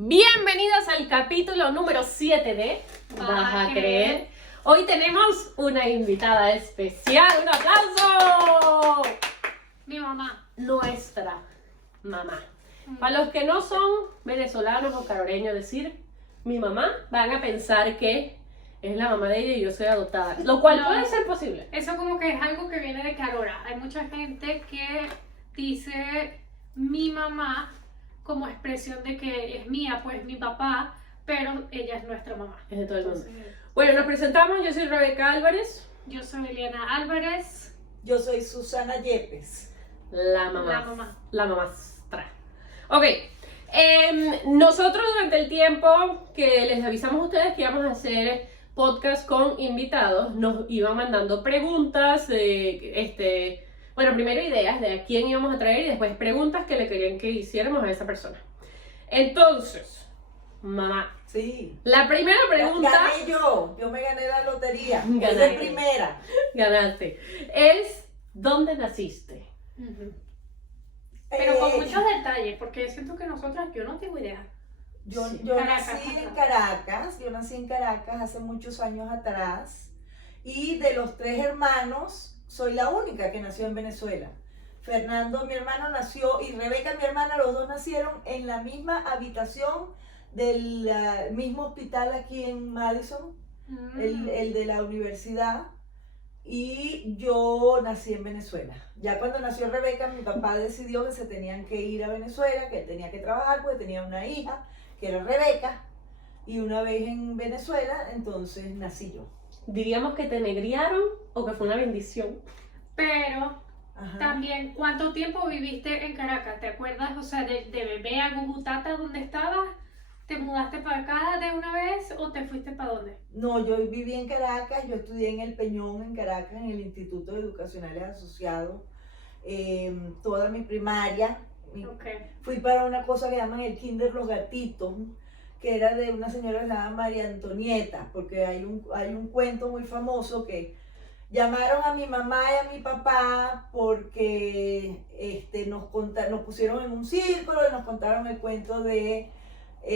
Bienvenidos al capítulo número 7 de Vas a creer. Hoy tenemos una invitada especial. ¡Un aplauso! Mi mamá. Nuestra mamá. Para los que no son venezolanos o caroreños, decir mi mamá, van a pensar que es la mamá de ella y yo soy adoptada. Lo cual puede ser posible. Eso como que es algo que viene de Carora. Hay mucha gente que dice mi mamá como expresión de que es mía, pues mi papá, pero ella es nuestra mamá. Es de todo el mundo. Entonces, Bueno, nos presentamos. Yo soy Rebeca Álvarez. yo soy Eliana Álvarez. Yo soy Susana Yepes. La mamá. La mamá. La mamastra. Ok. Nosotros durante el tiempo que les avisamos a ustedes que íbamos a hacer podcast con invitados, nos iban mandando preguntas bueno, primero ideas de a quién íbamos a traer y después preguntas que le querían que hiciéramos a esa persona. Entonces, mamá, Sí. la primera pregunta... Gané yo me gané la lotería. Es Ganaste. de primera. Ganaste. Es, ¿dónde naciste? Pero con Eh, muchos detalles, porque siento que yo no tengo idea. Yo Caracas, nací en ajá. Caracas, yo nací en Caracas hace muchos años atrás y de los 3 hermanos soy la única que nació en Venezuela. Fernando, mi hermano, nació y Rebeca, mi hermana, los dos nacieron en la misma habitación del mismo hospital aquí en Madison, el de la universidad, y yo nací en Venezuela. Ya cuando nació Rebeca, mi papá decidió que se tenían que ir a Venezuela, que él tenía que trabajar porque tenía una hija, que era Rebeca, y una vez en Venezuela, entonces nací yo. ¿Diríamos que te negriaron o que fue una bendición? Pero Ajá. también, ¿cuánto tiempo viviste en Caracas? ¿Te acuerdas? O sea, de bebé a Gugutata, ¿dónde estabas? ¿Te mudaste para acá de una vez o te fuiste para dónde? No, yo viví en Caracas, yo estudié en El Peñón, en Caracas, en el Instituto de Educacionales Asociados, toda mi primaria. Ok. Fui para una cosa que llaman el Kinder Los Gatitos, que era de una señora que se llama María Antonieta, porque hay un cuento muy famoso que llamaron a mi mamá y a mi papá porque nos pusieron en un círculo y nos contaron el cuento de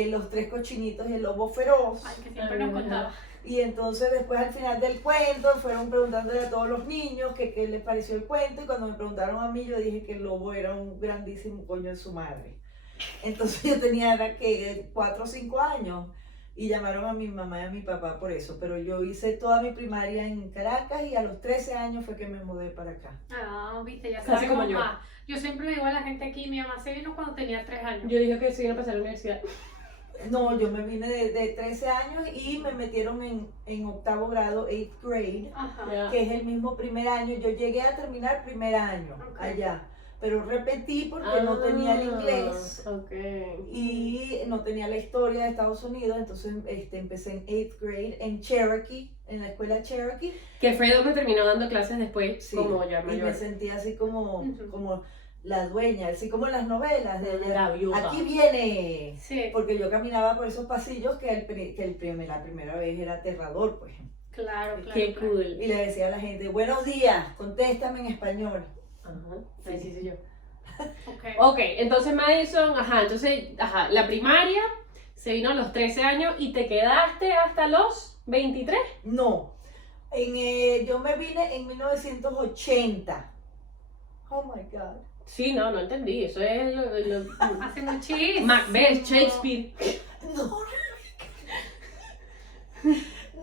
los 3 cochinitos y el lobo feroz. Ay, que siempre nos contaba. Y entonces después al final del cuento fueron preguntándole a todos los niños que qué les pareció el cuento, y cuando me preguntaron a mí yo dije que el lobo era un grandísimo coño de su madre. Entonces yo tenía 4 o 5 años y llamaron a mi mamá y a mi papá por eso, pero yo hice toda mi primaria en Caracas y a los 13 años fue que me mudé para acá. Ah, viste, ya Casi como sabemos yo. más. Yo siempre le digo a la gente aquí, mi mamá se vino cuando tenía 3 años. Yo dije que sí iba a pasar a la universidad. No, yo me vine de 13 años y me metieron en octavo grado, 8th grade, Ajá. Ya. que es el mismo primer año. Yo llegué a terminar primer año Ok. allá, pero repetí porque no tenía el inglés Ok. y no tenía la historia de Estados Unidos, entonces empecé en 8th grade en Cherokee, en la escuela Cherokee. Que fue donde terminó dando clases después, Sí, como ya y me mayor. sentí así como, Ujú. como la dueña, así como en las novelas de La viuda. aquí viene. Sí, Porque yo caminaba por esos pasillos que la primera vez era aterrador, pues. claro, claro. Qué claro. cool. Y le decía a la gente, buenos días, contéstame en español. Ajá. Ahí sí soy yo. Ok. Ok, entonces Madison, la primaria se vino a los 13 años y te quedaste hasta los 23. No, yo me vine en 1980. Oh my God. Sí, no entendí. Eso es Hace muchísimo. Macbeth, Shakespeare. No,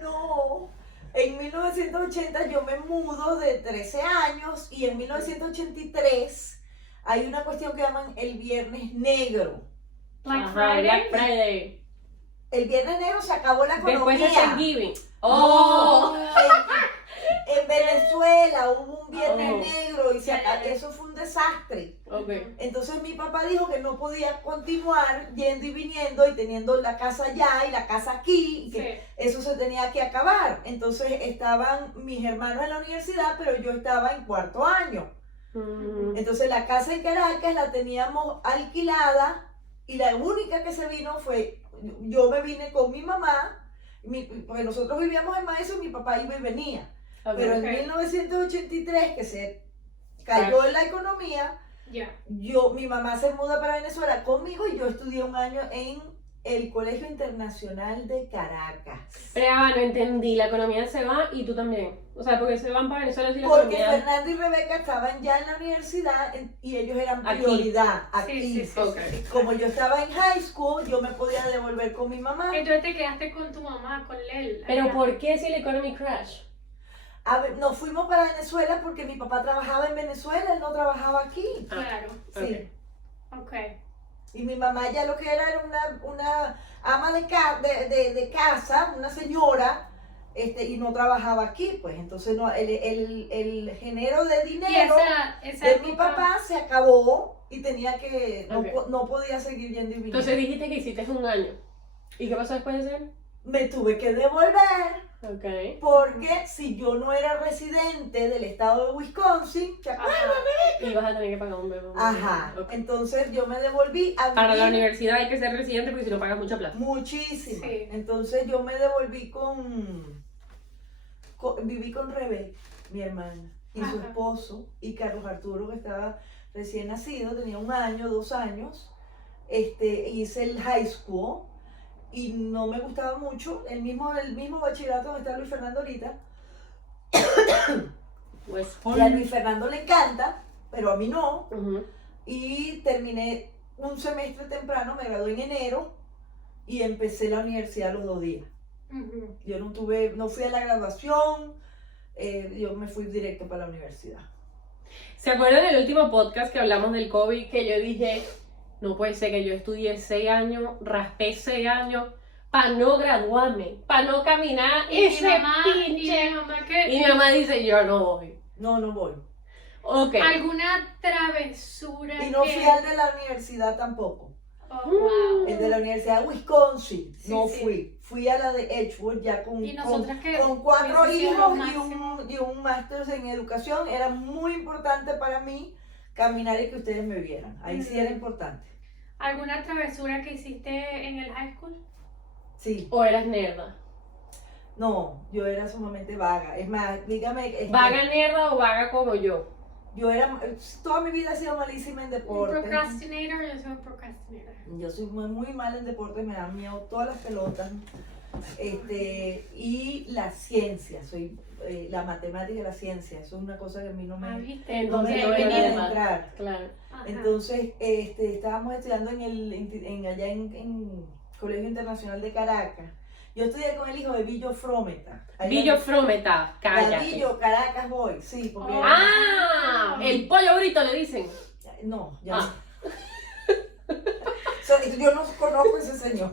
no. En 1980 yo me mudo de 13 años y en 1983 hay una cuestión que llaman el Viernes Negro. Black Ajá, Friday. Black Friday. El Viernes Negro se acabó la economía. Después de Thanksgiving. No, Oh. en Venezuela hubo un Viernes Oh. Negro y eso fue un desastre. Ok. Entonces mi papá dijo que no podía continuar yendo y viniendo y teniendo la casa allá y la casa aquí, y que Sí. eso se tenía que acabar. Entonces estaban mis hermanos en la universidad, pero yo estaba en 4º año. Mm. Entonces la casa en Caracas la teníamos alquilada y la única que se vino fue, yo me vine con mi mamá, porque nosotros vivíamos en Madison, mi papá iba y venía. Ok. Pero en Ok. 1983, que se cayó en la economía, Ya. mi mamá se muda para Venezuela conmigo y yo estudié un año en el Colegio Internacional de Caracas. Pero ya va, no entendí, la economía se va y tú también. O sea, porque se van para Venezuela si la Porque economía... Fernando y Rebeca estaban ya en la universidad y ellos eran Aquí. prioridad aquí. Sí. Ok. Como yo estaba en high school, yo me podía devolver con mi mamá. Entonces te quedaste con tu mamá, con él. Pero ¿por qué si la economy crash? A ver, nos fuimos para Venezuela porque mi papá trabajaba en Venezuela, él no trabajaba aquí. Claro, Sí. ok. Y mi mamá ya lo que era una ama de casa, una señora, y no trabajaba aquí, pues entonces no, el género de Y dinero esa de mi época- papá se acabó y tenía que, Ok. no podía seguir yendo y viniendo. Entonces dijiste que hiciste un año. ¿Y qué pasó después de ese año? Me tuve que devolver Ok. porque si yo no era residente del estado de Wisconsin, ¿te acuerdas? Ajá. Y vas a tener que pagar un bebé. Ajá, Ok. entonces yo me devolví a Para la vivir universidad hay que ser residente porque si no pagas mucha plata. muchísimo. Sí. Entonces yo me devolví viví con Rebeca, mi hermana, y su Ajá. esposo, y Carlos Arturo, que estaba recién nacido, tenía 1 año, 2 años. Hice el high school y no me gustaba mucho, el mismo bachillerato donde está Luis Fernando ahorita. Pues, Y a Luis Fernando le encanta, pero a mí no. Ujú. Y terminé un semestre temprano, me gradué en enero y empecé la universidad los 2 días. Ujú. Yo no fui a la graduación, yo me fui directo para la universidad. ¿Se acuerdan del último podcast que hablamos del COVID que yo dije, no puede ser que yo estudié 6 años, raspé 6 años para no graduarme, para no caminar ese y pinche... mi mamá que... Y mi mamá dice, yo no voy. No voy. Ok. ¿Alguna travesura Y no que... fui al de la universidad tampoco. Oh, wow. El de la Universidad de Wisconsin, Sí, no sí. fui. Fui a la de Edgewood ya Y nosotras que con 4 hubiese sido hijos lo máximo. y un máster en educación. Era muy importante para mí caminar y que ustedes me vieran. Ahí sí era importante. ¿Alguna travesura que hiciste en el high school? Sí. ¿O eras nerda? No, yo era sumamente vaga. Es más, dígame. ¿Vaga nerda o vaga como yo? Yo toda mi vida he sido malísima en ¿Un deporte. procrastinator? Yo soy un procrastinator. Yo soy muy mal en deporte, me dan miedo todas las pelotas. Y la ciencia, la matemática y la ciencia, eso es una cosa que a mí no Ah, me, ¿viste? no me Entonces, termina no de eres entrar. Claro. Ajá. Entonces, estábamos estudiando allá en Colegio Internacional de Caracas. Yo estudié con el hijo de Billo Frometa. Billo Frometa, cállate. Billo, Caracas voy, sí, porque... Oh. ¡Ah! El pollo brito le dicen. No, ya Ah. no. Yo no conozco a ese señor.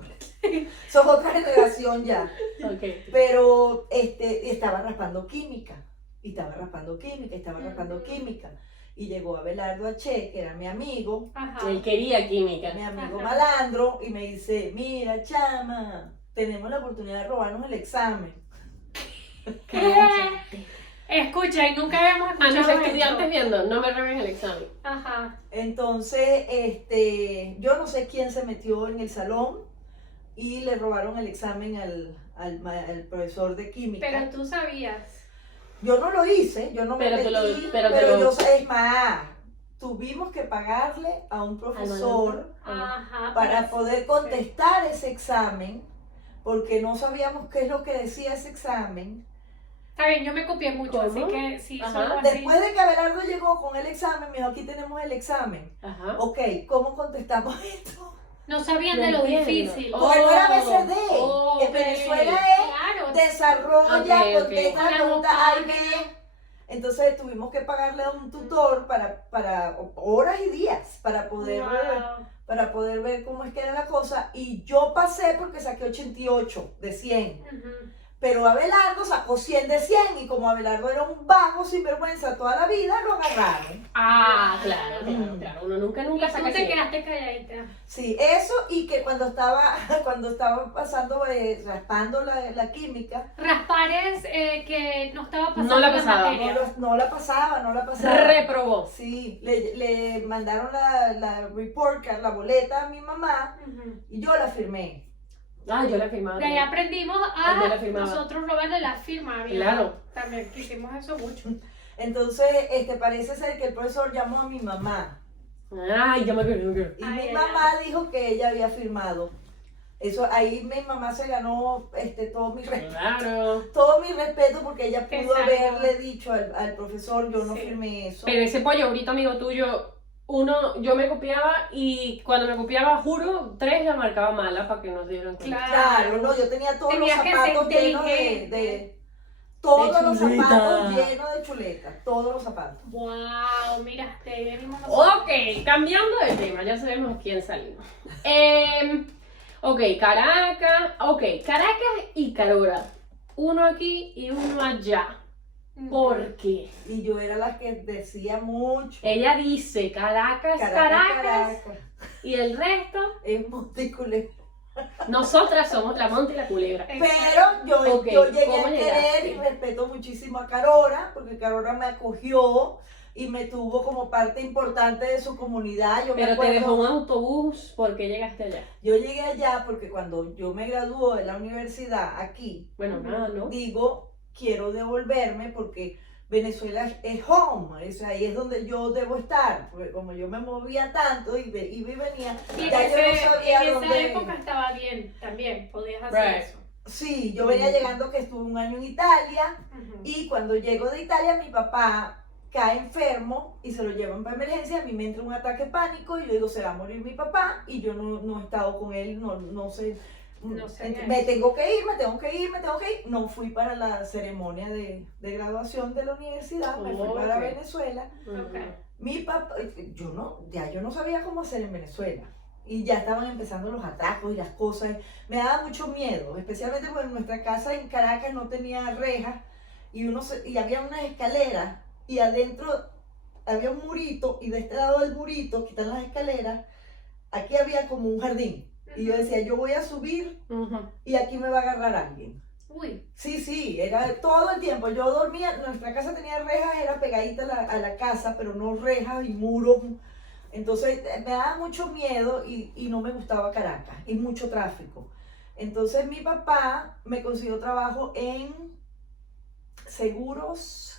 Sos otra generación ya. Ok. Pero estaba raspando química. Y estaba raspando química, estaba raspando química. Y llegó Abelardo H., que era mi amigo, Ajá. Él quería química. mi amigo Ajá. malandro, y me dice, mira, chama, tenemos la oportunidad de robarnos el examen. ¿Qué? Escucha, y nunca habíamos A mis escuchado estudiantes esto. viendo, no me roben el examen. Ajá. Entonces, yo no sé quién se metió en el salón y le robaron el examen al profesor de química. Pero tú sabías. Yo no lo hice, yo no me Pero metí, te lo- pero pero, te lo- yo sé, es más, tuvimos que pagarle a un profesor Ajá. para poder contestar ese examen, porque no sabíamos qué es lo que decía ese examen. Está bien, yo me copié mucho, así ¿Cómo? que sí, Ajá. solo así. Después de que Abelardo llegó con el examen, me dijo, aquí tenemos el examen. Ajá. Ok, ¿cómo contestamos esto? No sabían No de lo entiendo. difícil. Oh. Porque no era ABCD. ok. En Venezuela Claro. es desarrolla, Ok, ok. contesta la Con la pregunta A y B. vocabulario. Entonces tuvimos que pagarle a un tutor para horas y días para poder, Wow. para poder ver cómo es que era la cosa. Y yo pasé porque saqué 88 de 100. Ujú. Pero Abelardo sacó 100 de 100 y como Abelardo era un vago sinvergüenza toda la vida, lo agarraron. Ah, claro. Uno nunca Y saca tú te 100. quedaste calladita. Sí, eso y que cuando estaba pasando, raspando la química, Raspar es que no estaba pasando No la la pasaba. materia. no la pasaba. Reprobó. Sí, le mandaron la report card, la boleta a mi mamá Ujú. y yo la firmé. Ah, yo la firmaba. De ahí también. aprendimos Yo la a firmaba. nosotros robarle la firma. ¿verdad? Claro. También que hicimos eso mucho. Entonces, parece ser que el profesor llamó a mi mamá Ay, ya me acuerdo. y Ay, mi ay, mamá dijo que ella había firmado. Eso, ahí mi mamá se ganó Claro. todo mi respeto porque ella pudo Exacto. haberle dicho al profesor, yo no Sí. firmé eso. Pero ese pollo ahorita, amigo tuyo, yo me copiaba y cuando me copiaba, juro, 3 la marcaba mala para que no se dieran cuenta. Claro, no, yo tenía todos Tenías los que ser zapatos llenos inteligente. todos los chuleta. zapatos llenos de chuleta, todos los zapatos. Wow, mira, te venimos nosotros. Ok, cambiando de tema, ya sabemos a quién salimos. Caracas y Carora. Uno aquí y uno allá. ¿Por qué? Y yo era la que decía mucho. Ella dice Caracas, Caracas, y el resto, Es Monticulé. nosotras somos la Monte y la Culebra. Pero yo, Ok, yo llegué a ¿cómo querer llegaste? y respeto muchísimo a Carora, porque Carora me acogió y me tuvo como parte importante de su comunidad. Yo me Pero te acuerdo, dejó un autobús, ¿por qué llegaste allá? yo llegué allá porque cuando yo me graduó de la universidad aquí, Bueno, nada, ¿no? digo, quiero devolverme porque Venezuela es home, o sea, ahí es donde yo debo estar, porque como yo me movía tanto y venía, Y ya yo no sabía en esa dónde. época estaba bien, también podías hacer Right. eso. Sí, yo venía llegando que estuve un año en Italia Ujú. y cuando llego de Italia mi papá cae enfermo y se lo llevan para emergencia, a mí me entra un ataque de pánico y yo digo, se va a morir mi papá y yo no he estado con él, no sé. No sé. Me tengo que ir, no fui para la ceremonia de graduación de la universidad, me fui para Ok. Venezuela. Ok. Mi papá, yo no sabía cómo hacer en Venezuela. Y ya estaban empezando los atracos y las cosas. Me daba mucho miedo, especialmente porque nuestra casa en Caracas no tenía rejas y había unas escaleras y adentro había un murito y de este lado del murito, que están las escaleras, aquí había como un jardín. Y yo decía, yo voy a subir Ujú. y aquí me va a agarrar alguien. Uy, Sí, era todo el tiempo. Yo dormía, nuestra casa tenía rejas, era pegadita a la casa, pero no rejas y muros. Entonces me daba mucho miedo y no me gustaba Caracas y mucho tráfico. Entonces mi papá me consiguió trabajo en Seguros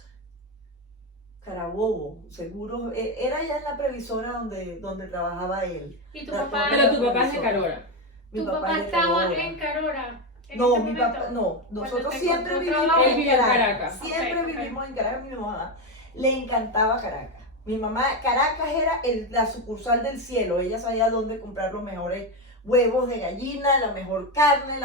Carabobo, Seguros, era ya en la previsora donde trabajaba él. y tu La papá, Pero tu papá es de Carora. Mi tu papá es de estaba Carora. en Carora. En No, este mi momento. papá, no, nosotros te siempre encontró vivimos trabajo. Él en vive en Caracas. Caracas. Siempre Ok. vivimos en Caracas. Mi mamá le encantaba Caracas. Mi mamá, Caracas era la sucursal del cielo. Ella sabía dónde comprar los mejores huevos de gallina, la mejor carne,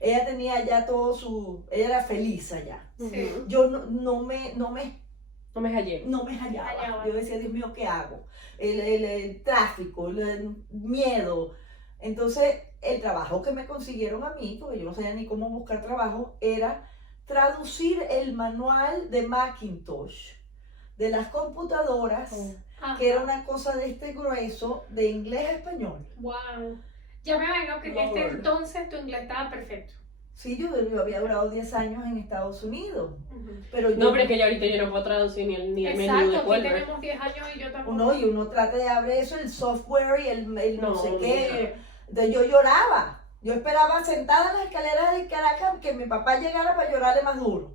Ella tenía ya ella era feliz allá. Sí. Yo no me No me hallé. hallaba. Hallaba. Yo decía, Dios mío, ¿qué hago? El tráfico, el miedo. Entonces, el trabajo que me consiguieron a mí, porque yo no sabía ni cómo buscar trabajo, era traducir el manual de Macintosh de las computadoras, Ajá. que era una cosa de este grueso, de inglés a español. Wow. Ya me imagino que en este Lord. entonces tu inglés estaba perfecto. Sí, yo había durado 10 años en Estados Unidos, Ujú. pero No, pero es que yo ahorita yo no puedo traducir ni el menú de Exacto, aquí Culver. tenemos 10 años y yo tampoco. uno trata de abrir eso, el software y el no sé qué. Sí. Entonces yo lloraba. Yo esperaba sentada en las escaleras de Caracas que mi papá llegara para llorarle más duro.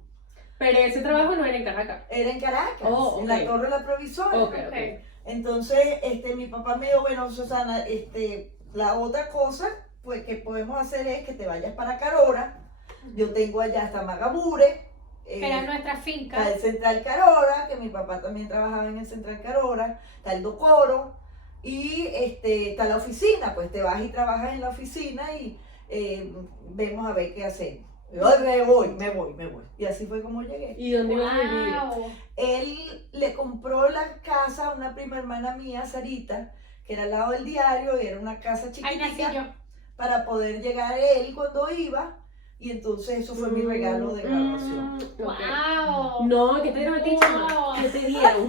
Pero ese trabajo no era en Caracas. Era en Caracas, Oh, en ok. la Torre de la Provisoria. Ok. Ok. Entonces, mi papá me dijo, bueno, Susana, la otra cosa pues que podemos hacer es que te vayas para Carora. Yo tengo allá hasta Magabure. Que era nuestra finca. Está el Central Carora, que mi papá también trabajaba en el Central Carora. Está el Docoro. Y está la oficina, pues te vas y trabajas en la oficina y vemos a ver qué hacemos. Yo me voy. Y así fue como llegué. ¿Y dónde ibas a vivir? Wow. Él le compró la casa a una prima hermana mía, Sarita, que era al lado del diario, y era una casa Ahí nací chiquitita yo. para poder llegar él cuando iba. Y entonces eso fue mi regalo de graduación. Ok. Wow. No, ¿qué te dieron a ti, chama? Wow. ¿Qué te dieron?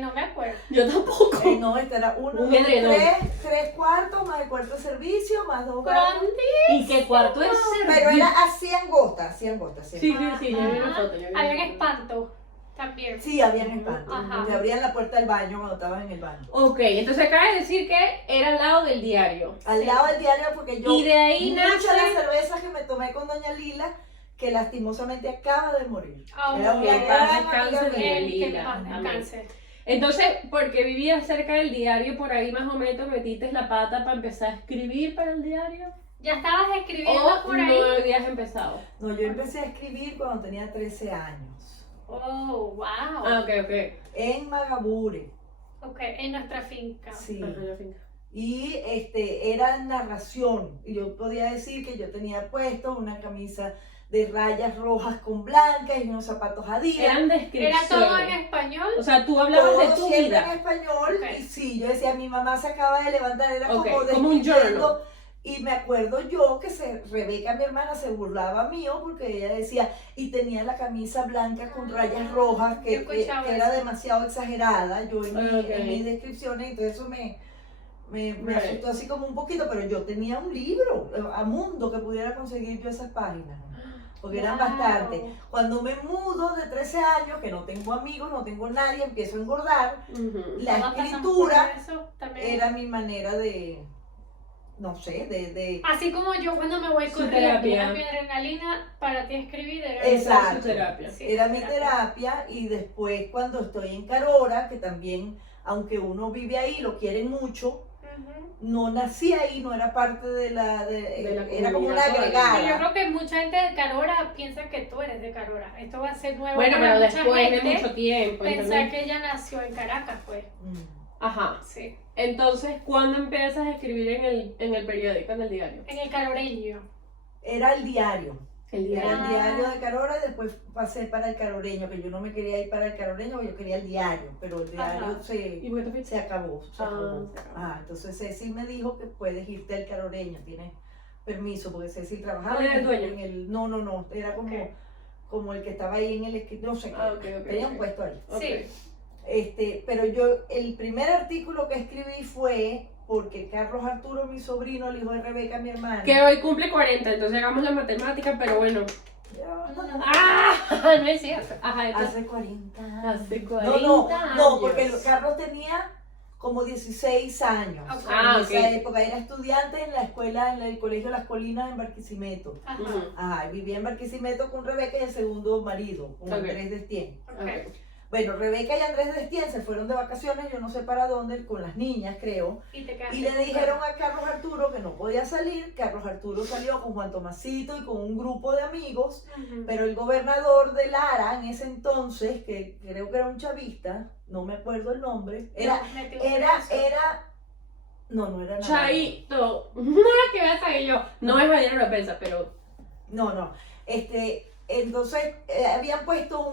No me acuerdo. Yo tampoco. No, este era Un 1, 2, edredón. 3 cuartos, más el cuarto de servicio, más 2 Grande. ¿Y qué cuarto es Pero servir? era así angosta. Sí, yo vi una foto. yo vi una Había foto. espanto también. Sí, habían espanto. Ajá. Te abrían la puerta del baño cuando estabas en el baño. Ok, entonces acaba de decir que era al lado del diario. Al Sí. lado del diario, porque yo, Y de ahí muchas de las nace... cervezas que me tomé con doña Lila, que lastimosamente acaba de morir. Ah, Era ok. una Que gran paz amiga descanse, mía. doña Que Lila. paz Amén. descanse. Entonces, porque vivías cerca del diario, por ahí más o menos metiste la pata para empezar a escribir para el diario. Ya estabas escribiendo ¿O por ahí. no habías empezado? No, yo empecé a escribir cuando tenía 13 años, Oh, wow. Ah, ok. en Magabure, Ok, en nuestra finca. sí. Ajá, la finca. Y era narración, y yo podía decir que yo tenía puesto una camisa de rayas rojas con blancas y unos zapatos Adidas. Eran ¿Era descripciones. todo en español? O sea, tú hablabas de Todo tu siempre en vida. español. Ok. Y sí, yo decía, mi mamá se acaba de levantar, era Ok, como como un describiendo. journal. Y me acuerdo yo que Rebeca, mi hermana, se burlaba mío porque ella decía, y tenía la camisa blanca con rayas rojas, Yo que escuchaba era eso. demasiado exagerada, yo en, Ok. en mis descripciones, entonces eso me Right. asustó así como un poquito, pero yo tenía un libro a mundo que pudiera conseguir yo esas páginas, porque eran Wow. bastante. Cuando me mudo de 13 años, que no tengo amigos, no tengo nadie, empiezo a engordar, Ujú. la Todas pasamos escritura por eso también. era mi manera de, no sé, de Así como yo cuando me voy Su corriendo, terapia. era mi adrenalina, para ti escribir era Exacto. Su terapia. Sí, era mi terapia. Y después cuando estoy en Carora, que también, aunque uno vive ahí, lo quieren mucho, Ujú. no nací ahí, no era parte de la era como una comunidad todavía. Y yo agregada. creo que mucha gente de Carora piensa que tú eres de Carora. Esto va a ser nuevo Bueno, para pero mucha después de gente mucho tiempo. pensar ¿entendés? que ella nació en Caracas, pues. Ajá. Sí. Entonces, ¿cuándo empiezas a escribir en el periódico, en el diario? En el caroreño. Era el diario. El Era diario. el diario de Carora y después pasé para el caroreño, que yo no me quería ir para el caroreño, yo quería el diario, pero el diario Ajá. ¿Y por qué te fuiste? se acabó. se acabó. Entonces Ceci me dijo que puedes irte al caroreño, tienes permiso, porque Ceci trabajaba ¿Cuál era el dueño? en el, no, era como, Ok. como el que estaba ahí en el escritorio, no sé qué, Ah, ok. tenía un puesto ahí. Ok. Sí. Pero yo, el primer artículo que escribí fue porque Carlos Arturo, mi sobrino, el hijo de Rebeca, mi hermana. Que hoy cumple 40, entonces hagamos la matemática, pero bueno. Ya, ¡Ah! No es cierto. Ajá, entonces. hace 40 años. Hace 40 No, porque años. Carlos tenía como 16 años. Ok. Ah, En esa ok. época era estudiante en la escuela, en el colegio Las Colinas en Barquisimeto. Ajá. Ujú. Ajá, y vivía en Barquisimeto con Rebeca y el segundo marido, con Ok. Andrés Destien. Ok. Ok. Bueno, Rebeca y Andrés Destien se fueron de vacaciones, yo no sé para dónde, con las niñas, creo. Y te quedaste Y le con dijeron a Carlos Arturo que no podía salir. Carlos Arturo salió con Juan Tomasito y con un grupo de amigos, Ujú. pero el gobernador de Lara en ese entonces, que creo que era un chavista, no me acuerdo el nombre, era, Nos metió no era nada. Chaito. Nada que veas ahí yo. No es Mariano López, pero. No, entonces habían puesto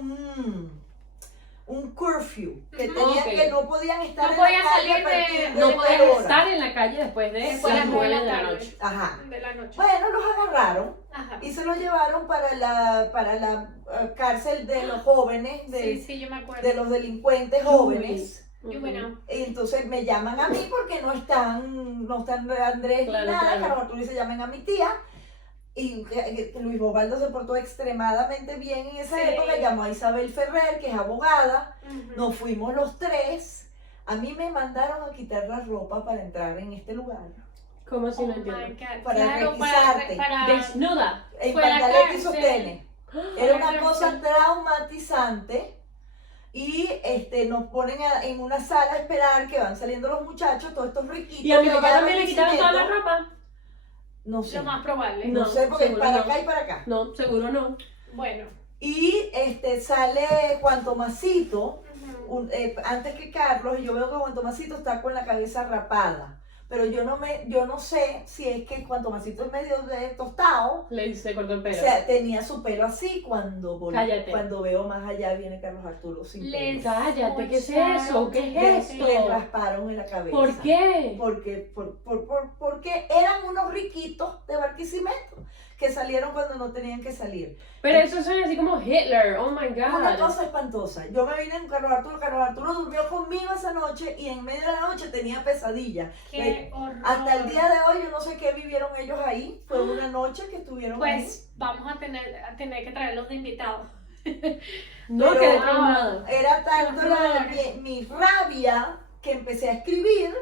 un curfew, que Ujú. tenían Ok. que no podían estar No en la podían calle salir a partir de- No de podías tal hora. estar en la calle después de Después las de 9 la de la tarde. noche. Ajá. de la noche. Bueno, los agarraron Ajá. y se los llevaron para la cárcel de los jóvenes, Sí, yo me acuerdo. de los delincuentes jóvenes. Juvenil. Y entonces me llaman a mí porque no están Andrés Claro, ni nada, claro. Carlos Arturo, y se llaman a mi tía. Y Luis Bobaldo se portó extremadamente bien en esa Sí. época, llamó a Isabel Ferrer, que es abogada, Ujú. nos fuimos los tres. A mí me mandaron a quitar la ropa para entrar en este lugar, ¿Cómo si Oh no my entiendo? God. Para Claro, requisarte. para Desnuda. en Fue la pantaleta y cárcel. sostenes. Era una Fue la cosa cárcel. traumatizante. Y nos ponen en una sala a esperar que van saliendo los muchachos, todos estos riquitos. Y a mi que papá allá también le quitaron toda la Barquisimeto. ropa. No sé. lo más probable. No No, sé, porque seguro para no. acá y para acá. No, seguro no. Bueno. Y sale Juan Tomasito, Ujú. antes que Carlos, y yo veo que Juan Tomasito está con la cabeza rapada. Pero yo no sé si es que Juan Tomasito es medio tostado. Se cortó el O pelo. sea, tenía su pelo así Cállate. cuando veo más allá viene Carlos Arturo sin Les pelo. Cállate, ¿qué es eso? ¿Qué es Le esto? rasparon en la cabeza. ¿Por qué? Porque eran unos riquitos de Barquisimeto que salieron cuando no tenían que salir. Pero eso suena así como Hitler. Oh my Es una god. cosa espantosa. Yo me vine con Carlos Arturo durmió conmigo esa noche y en medio de la noche tenía pesadilla. Qué horror. Hasta el día de hoy yo no sé qué vivieron ellos ahí. Fue una noche que estuvieron ahí. Pues vamos a tener que traerlos de invitados. No, Pero- quedé traumada. Era tanto Qué horror. mi rabia que empecé a escribir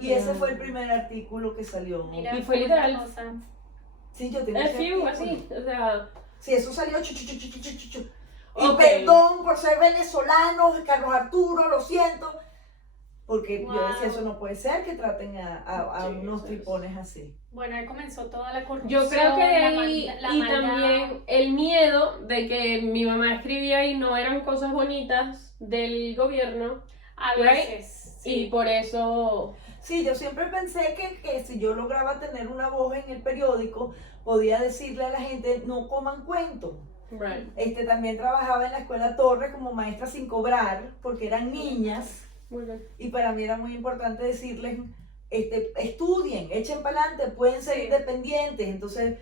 y ese Mm. fue el primer artículo que salió. Mira, Y fue cuánta literal. cosa. Sí, yo tenía El ese few, artículo. así. O sea. Sí, eso salió chu. Y Ok. perdón por ser venezolano, Carlos Arturo, lo siento. Porque yo Wow. decía, eso no puede ser que traten a unos Jesus. tripones así. Bueno, ahí comenzó toda la corrupción. Yo creo que de la ahí, la y maldad. también el miedo de que mi mamá escribía y no eran cosas bonitas del gobierno, A right? veces, y sí. por eso... Sí, yo siempre pensé que si yo lograba tener una voz en el periódico, podía decirle a la gente, no coman cuentos. Right. También trabajaba en la escuela Torres como maestra sin cobrar, porque eran niñas, Muy bien. y para mí era muy importante decirles, estudien, echen para adelante, pueden ser Sí. independientes. Entonces,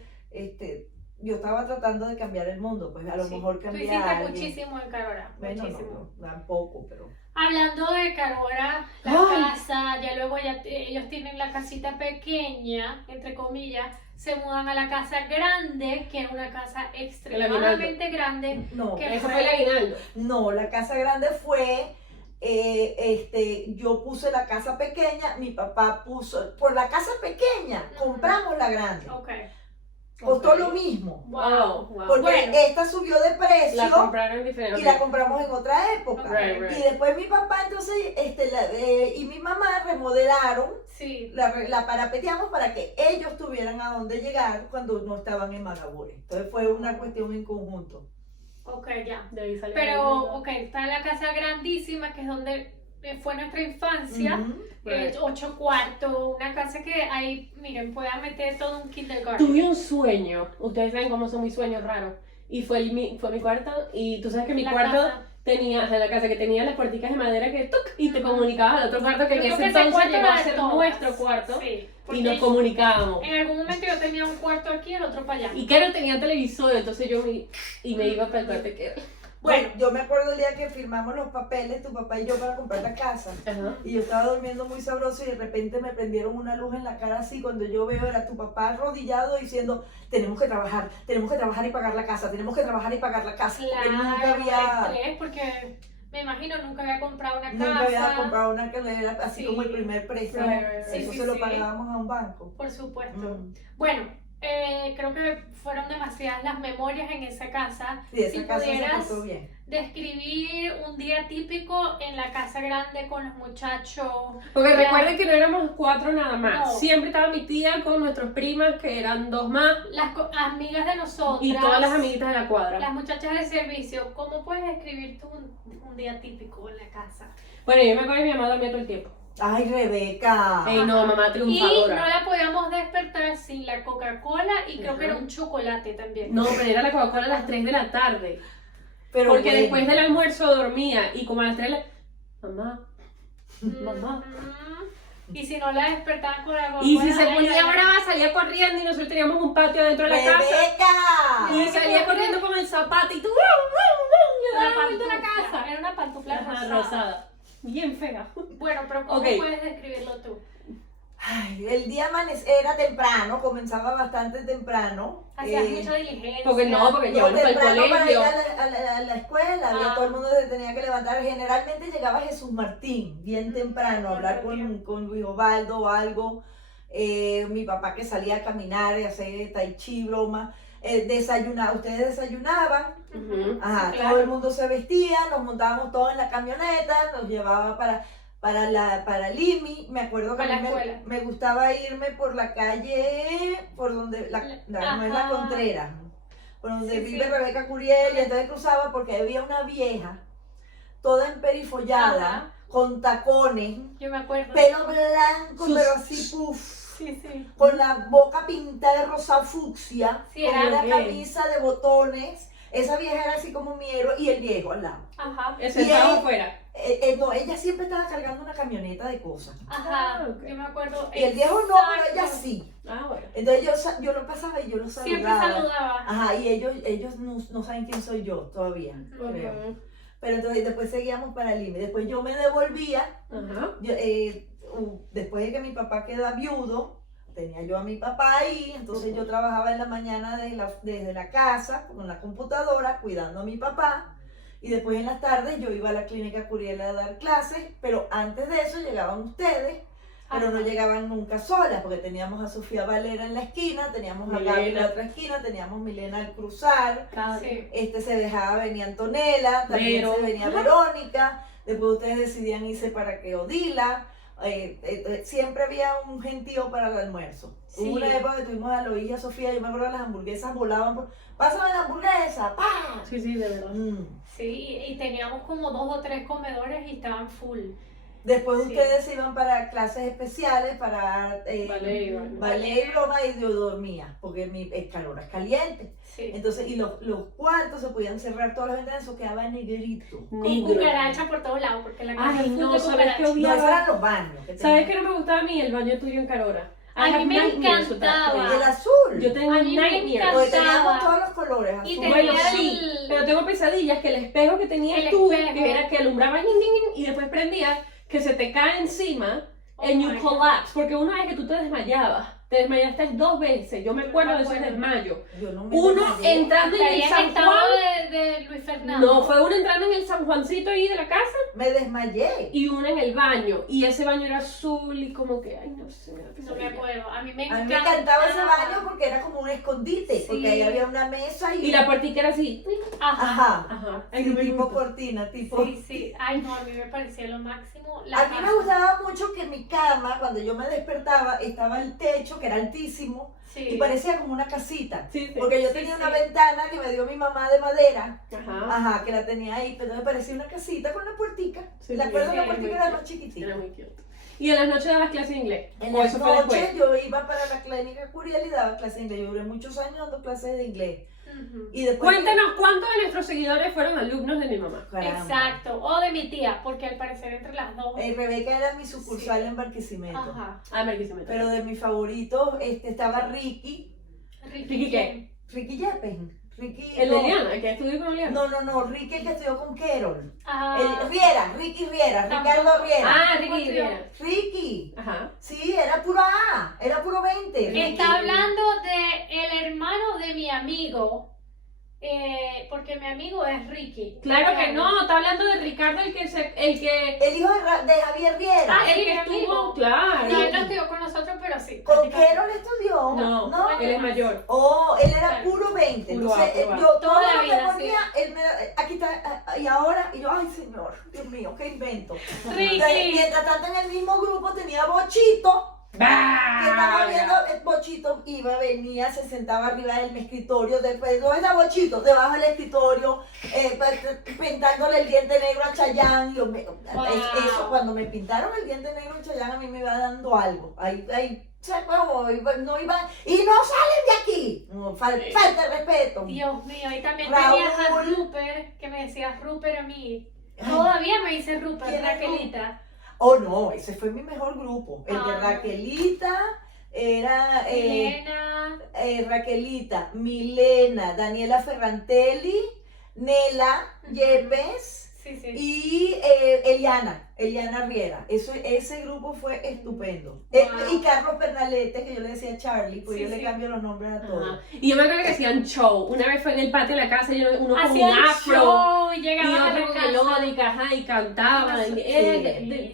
yo estaba tratando de cambiar el mundo, pues a lo Sí. mejor Tú cambiar hiciste a alguien. muchísimo en Carora, Bueno, muchísimo. no, tampoco, pero... Hablando de Carora, la Ay. casa, ya luego ellos tienen la casita pequeña, entre comillas, se mudan a la casa grande, que era una casa extremadamente grande. No, que Eso fue el aguinaldo. no, la casa grande fue, yo puse la casa pequeña, mi papá puso, por la casa pequeña, compramos la grande. Ok. Costó Ok. lo mismo, Wow, wow. porque Bueno. esta subió de La precio compraron diferente. y la compramos en otra época. Right, right. Y después mi papá entonces, y mi mamá remodelaron, Sí. la parapeteamos para que ellos tuvieran a dónde llegar cuando no estaban en Marabure. Entonces fue una cuestión en conjunto. Ok, ya. De ahí salió Pero, el aguinaldo. ok, está la casa grandísima, que es donde fue nuestra infancia. Ujú. Right. 8 cuartos, una casa que ahí, miren, pueda meter todo un kindergarten. Tuve un sueño. Ustedes saben cómo son mis sueños raros. Y fue mi cuarto. Y tú sabes que mi La cuarto casa. tenía, en la casa que tenía las puerticas de madera que ¡tuc! Y te comunicabas al otro cuarto que Yo en creo ese que ese entonces cuarto llegó era a de ser todas. nuestro cuarto. Sí, Y porque nos comunicábamos. en algún momento yo tenía un cuarto aquí y el otro para allá. Y Carol tenía televisor, entonces yo me iba para el cuarto de Carol. Bueno, yo me acuerdo el día que firmamos los papeles, tu papá y yo, para comprar la casa. Ajá. Y yo estaba durmiendo muy sabroso y de repente me prendieron una luz en la cara así. Cuando yo veo era tu papá arrodillado diciendo, tenemos que trabajar y pagar la casa, tenemos que trabajar y pagar la casa. Porque Claro, nunca había, estrés, porque me imagino nunca había comprado una casa. nunca había comprado una que era así Sí. como el primer préstamo. Right, right, right. Eso Sí, se lo sí. pagábamos a un banco. Por supuesto. Mm. Bueno, creo que fueron demasiadas las memorias en esa casa. Sí, esa Si casa se pudieras portó bien. describir un día típico en la casa grande con los muchachos. Porque Ya. recuerden que no éramos 4 nada más. No. Siempre estaba mi tía con nuestras primas, que eran 2 más, Las amigas de nosotras. y todas las amiguitas de la cuadra. Las muchachas de servicio. ¿Cómo puedes describir tú un día típico en la casa? Bueno, yo me acuerdo que mi mamá dormía todo el tiempo. Ay, Rebeca. Ey, no, mamá Y triunfadora. no la podíamos despertar sin la Coca-Cola y creo que era un chocolate también. No, pero era la Coca-Cola a las 3 de la tarde. Pero Porque bueno. después del almuerzo dormía y como a las 3 de la... Mamá. Mamá. Y si no la despertaban con la Y si Coca-Cola, se ay, ponía ay, ay. brava, salía corriendo y nosotros teníamos un patio dentro de la casa. Rebeca. Y salía corriendo con el zapato y tú... Le Una daba vuelta a la pantufla, casa. era una pantufla Ajá, rosada. rosada. Bien fea. Bueno, pero ¿cómo Ok. puedes describirlo tú? Ay, el día era temprano, comenzaba bastante temprano. Hacías mucha diligencia. Porque no, porque No, llevamos para el temprano para ir colegio. a la escuela, había Ah. todo el mundo se tenía que levantar. Generalmente llegaba Jesús Martín, bien temprano, a hablar con Luis Ovaldo o algo. Mi papá que salía a caminar y hacer tai chi, broma. Desayunar, ustedes desayunaban. Ujú. Ajá, Sí, todo claro. el mundo se vestía, nos montábamos todos en la camioneta, nos llevaba para Limi. Me acuerdo que Para a mí la escuela. me gustaba irme por la calle, por donde, no es la Ajá. Contreras, por donde Sí, vive sí. Rebeca Curiel, y entonces cruzaba porque había una vieja, toda emperifollada, Ajá. con tacones, Yo me acuerdo. pelo blanco, Sus- pero así, puff. Sí, sí. Con la boca pintada de rosa fucsia, Sí, con era una bien. camisa de botones. Esa vieja era así como mi héroe y el viejo al lado. Ajá. Sentado él- afuera. No, ella siempre estaba cargando una camioneta de cosas. Ajá. Ah, ok. Yo me acuerdo. Y el viejo no, pero ella Exacto. sí. Ah, bueno. Entonces yo lo pasaba y yo lo saludaba. Siempre saludaba. Ajá, y ellos no saben quién soy yo todavía, creo. Ujú. Pero entonces después seguíamos para Lima. Después yo me devolvía. Ajá. Después de que mi papá queda viudo, tenía yo a mi papá ahí, entonces yo trabajaba en la mañana desde la casa con la computadora cuidando a mi papá, y después en las tardes yo iba a la clínica Curiel a dar clases, pero antes de eso llegaban ustedes, pero no Ajá. llegaban nunca solas, porque teníamos a Sofía Valera en la esquina, teníamos a Milena. Gaby en la otra esquina, teníamos a Milena al cruzar, Sí. se dejaba, venía Antonella, también Vero. se venía Ajá. Verónica, después ustedes decidían irse para que Odila, siempre había un gentío para el almuerzo. Sí. Hubo una época que tuvimos a Lois y a Sofía, yo me acuerdo que las hamburguesas volaban por, pásame la hamburguesa, ¡pah! Sí, sí, de verdad. Sí, y teníamos como 2 o 3 comedores y estaban full. Después Sí. ustedes se iban para clases especiales, para ballet y broma, y yo dormía, porque mi calor es caliente. Sí. Entonces, y los cuartos se podían cerrar todas las ventanas, eso quedaba negrito. Con Negro. cucaracha por todos lados, porque la casa Ay, es full no, de ¿sabes cucarachas. qué No, odiaba? esos eran los baños. Que ¿Sabes tenían. qué no me gustaba a mí? El baño tuyo en Carora. A I mí have me nightmares with that encantaba. place. El azul. Yo tengo A mí me nightmares. Porque teníamos encantaba. todos los colores. Y azul. tenía Bueno, el- sí, pero tengo pesadillas que el espejo que tenías El tú, espejo. que era que alumbraba y después prendías, que se te cae encima Oh and you my God. collapse, porque una vez que tú te desmayaste 2 veces, yo me acuerdo de esos acuerdo. desmayos. Yo no me Uno desmayé. entrando en el Estaría en San estado Juan, de Luis Fernando. no, fue uno entrando en el San Juancito ahí de la casa Me desmayé. y uno en el baño, y ese baño era azul y como que, ay no sé, me da No me pesadilla. acuerdo. A mí me A mí me encantaba. encantaba ese baño porque era como un escondite, Sí. porque ahí había una mesa y... Y la puertica era así, Ajá. Ajá. ajá, ay, Sí, no me tipo gusta. cortina, tipo... Sí, sí. Ay, no, a mí me parecía lo máximo. La A mí me casa. gustaba mucho que mi cama, cuando yo me despertaba, estaba el techo, que era altísimo, Sí. y parecía como una casita. Sí, sí. Porque yo Sí, tenía sí. una ventana que me dio mi mamá de madera, Ajá. ajá, que la tenía ahí, pero me parecía una casita con una puertica. Sí, La sí, acuerdo sí, la muy puertica era cute. más chiquitita. Era muy cute. Y en las noches dabas clase de inglés. En ¿O las eso fue después? noches yo iba para la clínica Curiel y daba clases de inglés. Yo duré muchos años dando clases de inglés. Ujú. Y después... Cuéntanos cuántos de nuestros seguidores fueron alumnos de mi mamá. Caramba. Exacto. O de mi tía, porque al parecer entre las dos. Rebeca era mi sucursal Sí. en Barquisimeto. Ajá. Ah, Marquísimo. Pero de mis favoritos estaba Ricky. ¿Ricky qué? Ricky Yepes. Ricky. El no, de Liana, el que estudió con Liana. No, Ricky el que estudió con Carol. Ah, Ricky Riera, Tampoco. Ricardo Riera. Ah, Ricky Riera. Ricky. Ajá. Sí, era puro A, era puro 20. Ricky. está hablando de el hermano de mi amigo. Porque mi amigo es Ricky. Claro que no, está hablando de Ricardo, el que El hijo de Javier Riera. Ah, el sí, que mi estuvo, amigo. No, claro. él no estudió con nosotros, pero sí. Con prácticamente. Carol estudió. No, él es mayor. Oh, él era Claro. puro 20. Puro A, Entonces, puro A. yo todo Toda la lo que vida, ponía, él me aquí está, y ahora, y yo, ay señor, Dios mío, qué invento. Ricky. Entonces, mientras tanto, en el mismo grupo tenía Bochito, que estaba viendo, ¡Bah! el Bochito iba, venía, se sentaba arriba del escritorio, después, ¿dónde está Bochito? Debajo del escritorio, pintándole el diente negro a Chayanne. Eso, cuando me pintaron el diente negro a Chayanne, a mí me iba dando algo. Ahí, o sea, no iba, y no salen de aquí. No, falta de respeto. Dios mío, y también Raúl. tenías a Rupert, que me decías Rupert a mí. Ay. Todavía me dice Rupert, ¿Quién es Raquelita. Oh, no, ese fue mi mejor grupo. El de Ah. Raquelita era Elena. Raquelita, Milena, Daniela Ferrantelli, Nela Yepes Sí, sí. y Eliana Riera. Ese grupo fue estupendo. Wow. Y Carlos Pernalete, que yo le decía Charlie, pues Sí, yo le sí. cambio los nombres a todos. Ajá. Y yo me acuerdo que hacían show. Una vez fue en el patio de la casa y uno con Hacía un el afro. show y Y llegaban a otro la con casa. melódica, ajá, y cantaban. Sí,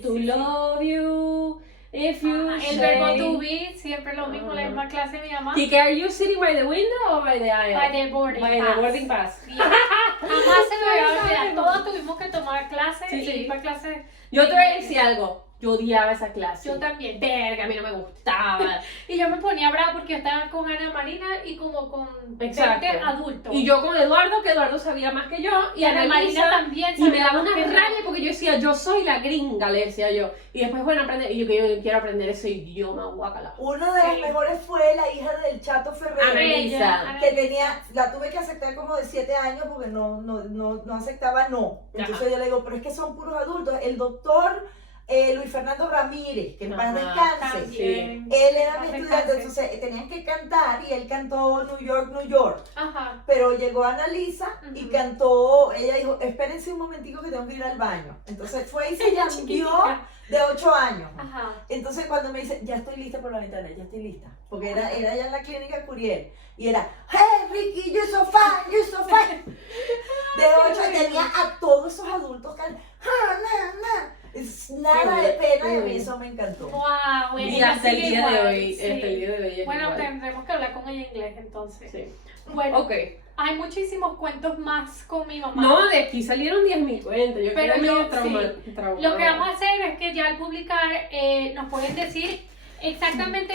To sí, sí. love you, if you Ajá, el say. verbo to be, siempre lo mismo, la Ajá. misma clase de mi mamá. Kike, are you sitting by the window or by the aisle? By the boarding By pass. the boarding pass. Sí. Jamás se me había olvidado. Sabemos. Todos tuvimos que tomar clases Sí, sí. y ir para clases. Yo te voy a decir algo. Yo odiaba esa clase. Yo también. Verga, a mí no me gustaba. Y yo me ponía brava porque yo estaba con Ana Marina y como con 20 Exacto. adultos. Y yo con Eduardo, que Eduardo sabía más que yo. Y Ana Marina Marina también. Y me sabía daba más una que yo. rabia porque yo decía, yo soy la gringa, le decía yo. Y después, bueno, aprender. Y yo que yo quiero aprender ese idioma, guacala. Una de Sí. las mejores fue la hija del Chato Ferrer. Anelisa. Ana Que Marina. tenía, la tuve que aceptar como de 7 años porque no aceptaba no. Entonces yo le digo, pero es que son puros adultos. El doctor Luis Fernando Ramírez, que en paz Ajá, descanse. También. Él era Paz mi descanse. estudiante, entonces tenían que cantar y él cantó New York, New York. Ajá. Pero llegó Annalisa y Ujú. cantó, ella dijo, espérense un momentico que tengo que ir al baño. Entonces fue y se Ella cambió chiquitica. de 8 años. Ajá. Entonces cuando me dice, ya estoy lista por la ventana, ya estoy lista. Porque era allá en la clínica Curiel. Y era, hey Ricky, you're so fine, you're so fine. De 8 tenía a todos esos adultos cantando, nada de pena y a mí eso me encantó. Wow, Y hasta el día de hoy, Sí. hasta el día de hoy. es Bueno, igual. tendremos que hablar con ella en inglés entonces. Sí. Bueno, Ok. hay muchísimos cuentos más con mi mamá. No, de aquí salieron 10.000 cuentos. Yo Pero quedé medio sí. traumada. Lo que vamos a hacer es que ya al publicar nos pueden decir exactamente